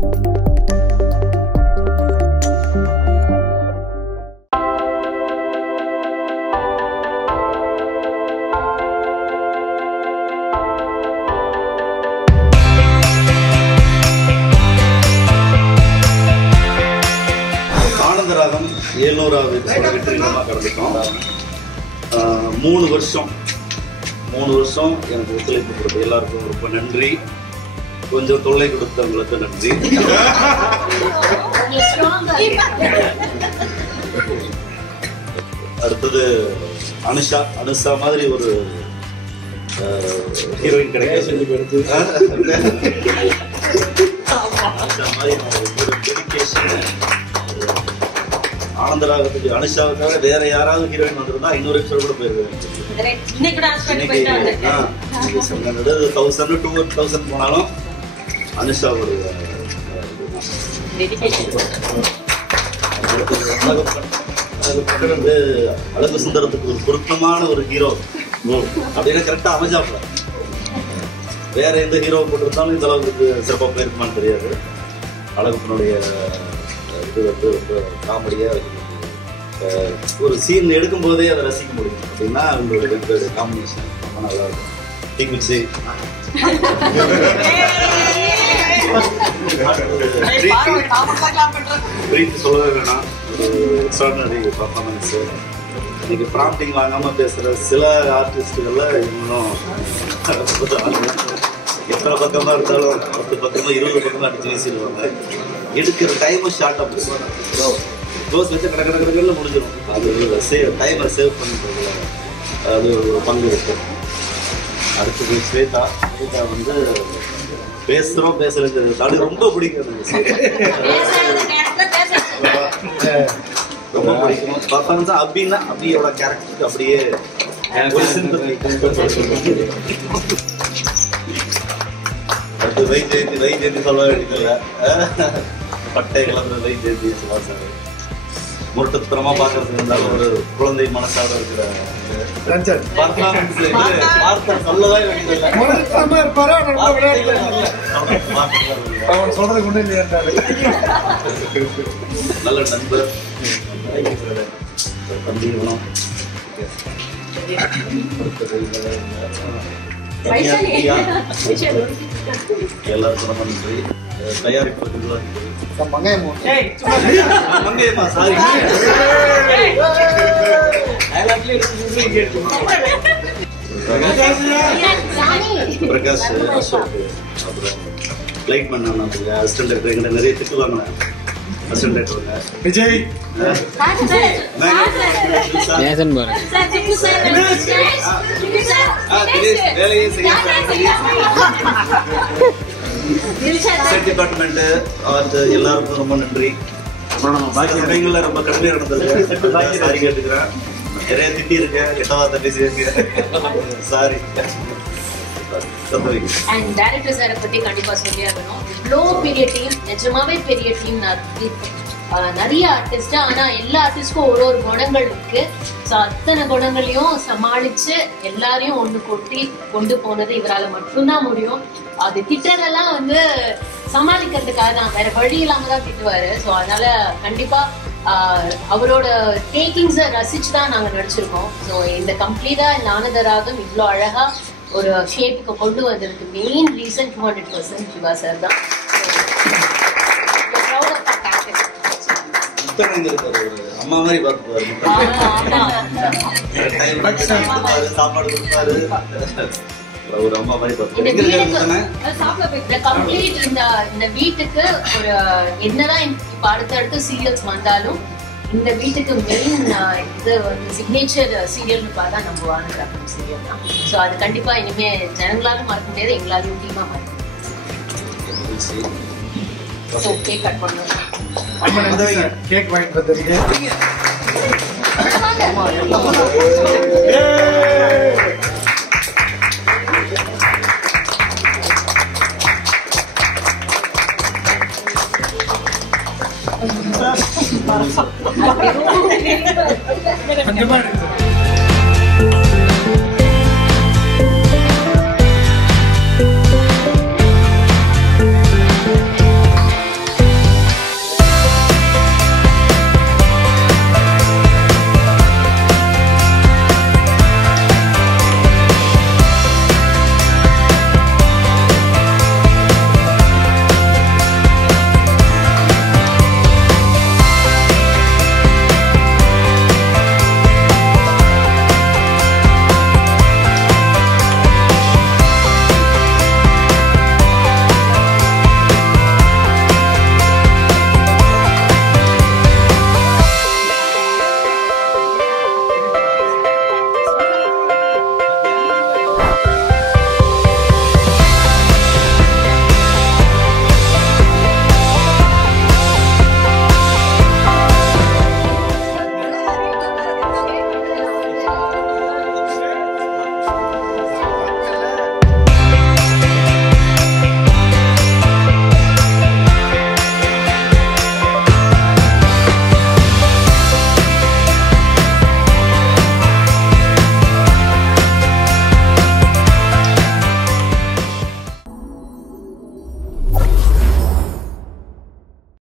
ஆனந்தராகம் 700வது வெற்றிகரமாக கடந்துட்டோம். 3 வருஷம் எனக்கு ஒத்துழைப்பு கொடுத்த எல்லாருக்கும் ரொம்ப நன்றி. கொஞ்சம் தொல்லை கொடுத்தவங்களுக்கு நன்றி. அடுத்தது அனுஷா மாதிரி ஒரு ஹீரோயின் கிடைக்க ஆனந்தராகத்துக்கு அனுஷாவுக்காக வேற யாராவது ஹீரோயின் வந்திருந்தா இன்னொரு எபிசோட் கூட போயிருவேன். 1000 போனாலும் அனுஷாவோட வந்து அழகு சுந்தரத்துக்கு ஒரு பொருத்தமான ஒரு ஹீரோ அப்படின்னா கரெக்டா அமைஞ்சாப்ல. வேற எந்த ஹீரோ போட்டிருந்தாலும் இந்த அளவுக்கு சிறப்பாக போயிருக்குமான்னு தெரியாது. அழகுனுடைய இது வந்து ரொம்ப காமெடியா ஒரு சீன் எடுக்கும் போதே அதை ரசிக்க முடியும். அப்படின்னா அவங்களோட காம்பினேஷன் ரொம்ப நல்லா இருக்கும். டீக்குச்சி சொல்லவே வேணாம், ஒரு எக்ஸ்ட்ராடினரி பர்ஃபார்மன்ஸ். இன்னைக்கு ப்ராம்ப்டிங் வாங்காம பேசுற சில ஆர்டிஸ்டுகள்ல இன்னும் எத்தனை பக்கமா இருந்தாலும் 10 பக்கமா 20 பக்கமா அடிச்சு வீசிடுவாங்க. எடுக்கிற டைமும் ஷார்ட் அப் க்ளோஸ் வச்சு கடற்கடற்கடல முடிஞ்சிடும். அது டைமை சேவ் பண்ணுறதுல அது ஒரு பங்கு இருக்கு. அடுத்தது ஸ்வேதா வந்து பேசுறோம் பேசல அது ரொம்ப பிடிக்கும். ரொம்ப பிடிக்கும் பர்ஃபார்மன்ஸ். அபியோட கேரக்டருக்கு அப்படியே அடுத்து வைஜெயந்தி சொல்ல வேண்டியதில்லை. பட்டை கிளம்புற வைஜெயந்தி சுவாசம் முரட்டுத்தனமா பாக்குறதுக்கு இருந்தாலும் ஒரு குழந்தை மனசாக இருக்கிற சொல்லவே வேண்டியதில்லை. நல்ல நண்பர் தம்பிகளும் எல்லாருக்கும் ரொம்ப நன்றி. தயாரிப்பு பிரகாஷ், அசோக், அப்புறம் லைட்மேன் அசிஸ்டன்ட் டைரக்டர் எங்கிட்ட நிறைய திட்டு வாங்கினேன். அசிஸ்டன்ட் டைரக்டர் விஜய், வேலையே செய்ய டிபார்ட்மெண்ட் எல்லாருக்கும் ரொம்ப நன்றி. அப்புறம் நம்ம பாக்கி இடங்கள்ல ரொம்ப கடுமையா நடந்தது. சாரி கேட்டுக்கிறேன். நிறைய திட்டி இருக்கேன், கெட்ட வார்த்தை பேசியிருக்கேன், சாரி. டைரக்டர் சாரை பத்தி கண்டிப்பா சொல்லி ஆகணும். இவ்வளோ பெரிய டீம், நிஜமாவே பெரிய டீம். நிறைய ஆர்டிஸ்ட், ஆனா எல்லா ஆர்டிஸ்டுக்கும் ஒரு குணங்கள் இருக்கு. ஸோ அத்தனை குணங்களையும் சமாளிச்சு எல்லாரையும் ஒன்று கொட்டி கொண்டு போனது இவரால் மட்டும்தான் முடியும். அது திட்டதெல்லாம் வந்து சமாளிக்கிறதுக்காக தான், வேற வழி இல்லாம தான் திட்டுவாரு. ஸோ அதனால கண்டிப்பா அவரோட டேக்கிங்ஸை ரசிச்சு தான் நாங்கள் நடிச்சிருக்கோம். ஸோ இந்த கம்ப்ளீட்டா இந்த ஆனந்தராகம் இவ்வளோ அழகா ஒரு ஷேப்புக்கு கொண்டு வந்ததுக்கு மெயின் ரீசன் 200% சிவா சார் தான். அம்மா மாதிரி பார்த்துப்பாரு, சாப்பாடு கொடுப்பாரு, ஒரு அம்மா மாதிரி இந்த வீட்டுக்கு ஒரு என்னதான் இப்ப அடுத்தடுத்து சீரியல்ஸ் வந்தாலும் இந்த வீட்டுக்கு மெயின் இது வந்து சிக்னேச்சர் சீரியல்னு பார்த்தா நம்ம ஆனந்தராகம் சீரியல் தான். ஸோ அது கண்டிப்பா இனிமே ஜனங்களாலும் மறக்க முடியாது, எங்களாலையும் டீமா மறக்க முடியாது. கேக் கட் பண்ணுவோம். கேக் வாங்கிட்டு வந்துருக்கேன். கொஞ்சமா